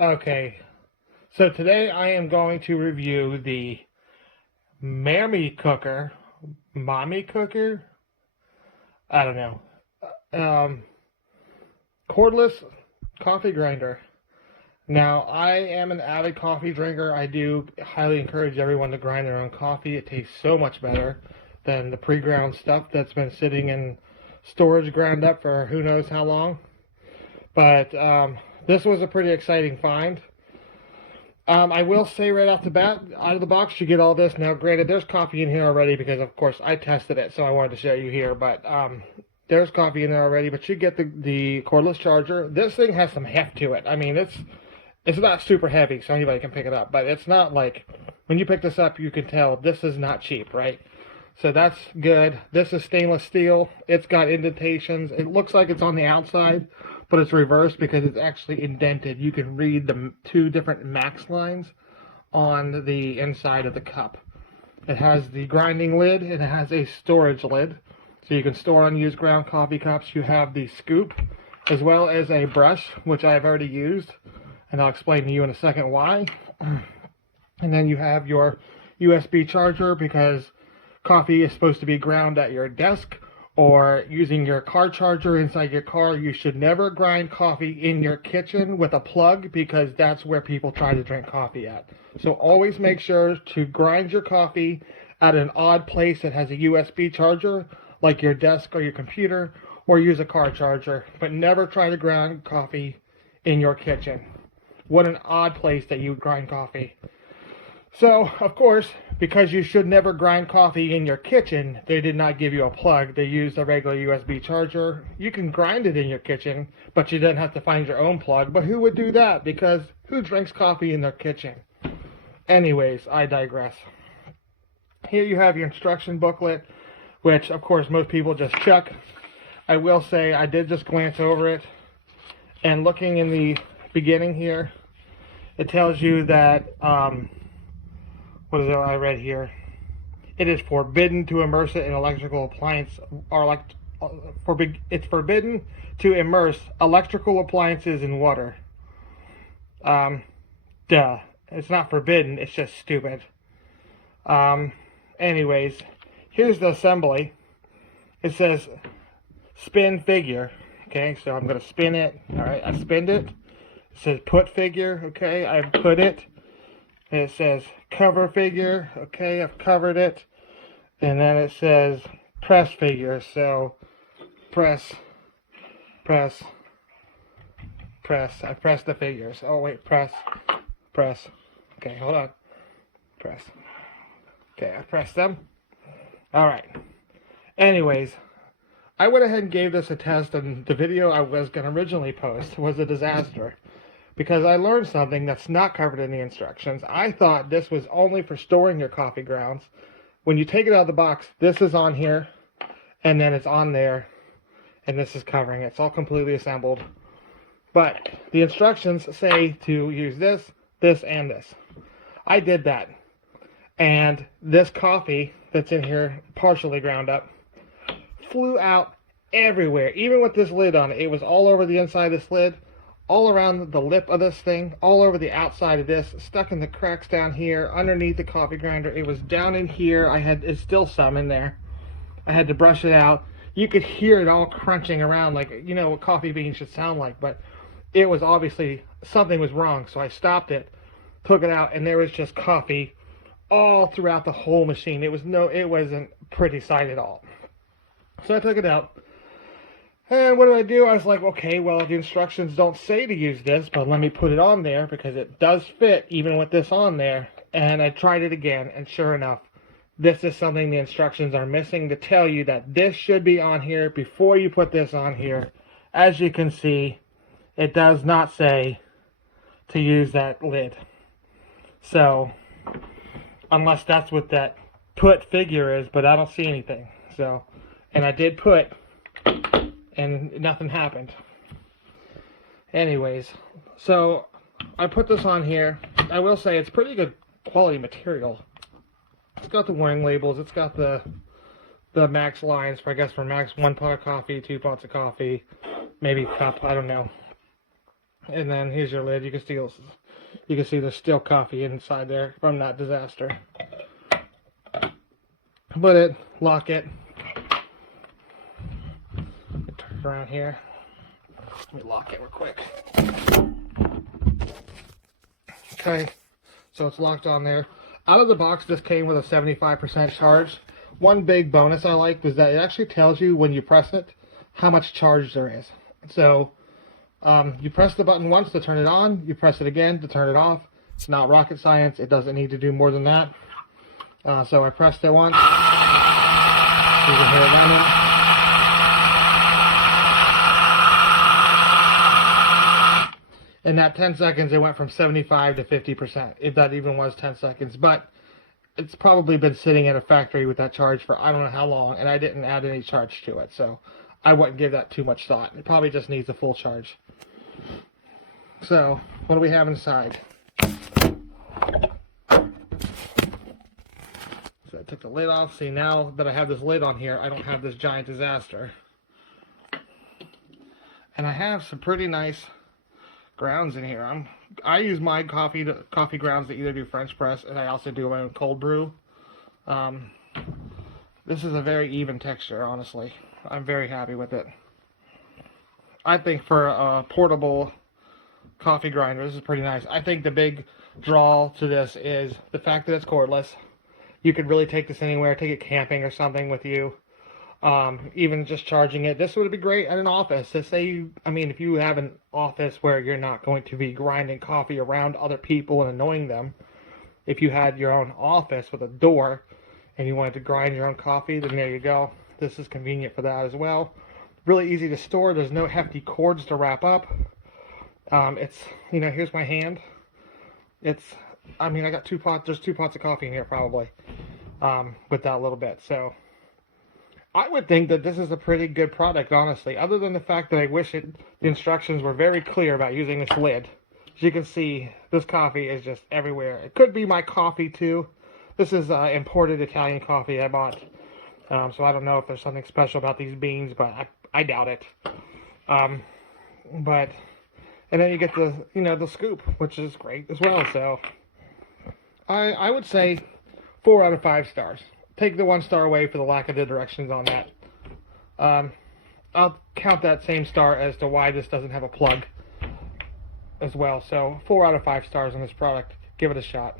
Okay, so today I am going to review the Mommy Cooker, I don't know, um, cordless coffee grinder. Now, I am an avid coffee drinker. I do highly encourage everyone to grind their own coffee. It tastes so much better than the pre-ground stuff that's been sitting in storage ground up for who knows how long. But this was a pretty exciting find. I will say right off the bat, out of the box, you get all this. Now, granted, there's coffee in here already because, of course, I tested it, so I wanted to show you here. But there's coffee in there already, but you get the cordless charger. This thing has some heft to it. I mean, it's not super heavy, so anybody can pick it up. But it's not like, when you pick this up, you can tell this is not cheap, right? So that's good. This is stainless steel. It's got indentations. It looks like it's on the outside, but it's reversed because it's actually indented. You can read the two different max lines on the inside of the cup. It has the grinding lid and it has a storage lid. So you can store unused ground coffee cups. You have the scoop as well as a brush, which I've already used. And I'll explain to you in a second why. And then you have your USB charger because coffee is supposed to be ground at your desk or using your car charger inside your car. You should never grind coffee in your kitchen with a plug because that's where people try to drink coffee at. So always make sure to grind your coffee at an odd place that has a USB charger, like your desk or your computer, or use a car charger, but never try to grind coffee in your kitchen. What an odd place that you would grind coffee. So, of course, because you should never grind coffee in your kitchen, they did not give you a plug. They used a regular USB charger. You can grind it in your kitchen, but you don't have to find your own plug. But who would do that? Because who drinks coffee in their kitchen? Anyways, I digress. Here you have your instruction booklet, which, of course, most people just chuck. I will say I did just glance over it, and looking in the beginning here, it tells you that, what is it I read here? It is forbidden to immerse it in electrical appliance, it's forbidden to immerse electrical appliances in water. Duh. It's not forbidden, it's just stupid. Anyways, here's the assembly. It says spin figure. Okay, so I'm going to spin it. Alright, I spinned it. It says put figure. Okay, I've put it. And it says cover figure. Okay, I've covered it. And then it says press figure. So press. I press the figures. Oh wait, press. Okay, hold on. Press. Okay, I pressed them. Alright. Anyways, I went ahead and gave this a test, and the video I was going to originally post was a disaster. Because I learned something that's not covered in the instructions. I thought this was only for storing your coffee grounds. When you take it out of the box, this is on here, and then it's on there, and this is covering it. It's all completely assembled. But the instructions say to use this, and this. I did that. And this coffee that's in here, partially ground up, flew out everywhere. Even with this lid on it, it was all over the inside of this lid, all around the lip of this thing, all over the outside of this, stuck in the cracks down here, underneath the coffee grinder. It was down in here. It's still some in there. I had to brush it out. You could hear it all crunching around like, you know, what coffee beans should sound like, but it was obviously, something was wrong. So I stopped it, took it out, and there was just coffee all throughout the whole machine. It wasn't a pretty sight at all. So I took it out. And what do? I was like, okay, well, the instructions don't say to use this, but let me put it on there because it does fit even with this on there. And I tried it again, and sure enough, this is something the instructions are missing to tell you that this should be on here before you put this on here. As you can see, it does not say to use that lid. So, unless that's what that put figure is, but I don't see anything. So, and I did put, and nothing happened. Anyways, so I put this on here. I will say it's pretty good quality material. It's got the warning labels. It's got the max lines for, I guess, for max 1 pot of coffee, 2 pots of coffee, maybe cup, I don't know. And then here's your lid. You can see there's still coffee inside there from that disaster. Put it, lock it. Turn it around here. Let me lock it real quick. Okay, so it's locked on there. Out of the box, this came with a 75% charge. One big bonus I liked was that it actually tells you when you press it how much charge there is. So you press the button once to turn it on, you press it again to turn it off. It's not rocket science. It doesn't need to do more than that. So I pressed it once. You can hear it running. In that 10 seconds, it went from 75 to 50%, if that even was 10 seconds. But it's probably been sitting at a factory with that charge for I don't know how long, and I didn't add any charge to it, so I wouldn't give that too much thought. It probably just needs a full charge. So, what do we have inside? So I took the lid off. See, now that I have this lid on here, I don't have this giant disaster. And I have some pretty nice grounds in here. I use my coffee grounds to either do French press, and I also do my own cold brew. This is a very even texture, honestly. I'm very happy with it. I think for a portable coffee grinder, this is pretty nice. I think the big draw to this is the fact that it's cordless. You could really take this anywhere, take it camping or something with you. Even just charging it. This would be great at an office. If you have an office where you're not going to be grinding coffee around other people and annoying them, if you had your own office with a door and you wanted to grind your own coffee, then there you go. This is convenient for that as well. Really easy to store. There's no hefty cords to wrap up. Here's my hand. I got 2 pots. There's 2 pots of coffee in here probably, with that little bit. So I would think that this is a pretty good product, honestly, other than the fact that I wish the instructions were very clear about using this lid. As you can see, this coffee is just everywhere. It could be my coffee, too. This is imported Italian coffee I bought, so I don't know if there's something special about these beans, but I doubt it. And then you get the scoop, which is great as well, so I would say 4 out of 5 stars. Take the 1 star away for the lack of the directions on that. I'll count that same star as to why this doesn't have a plug as well. So 4 out of 5 stars on this product. Give it a shot.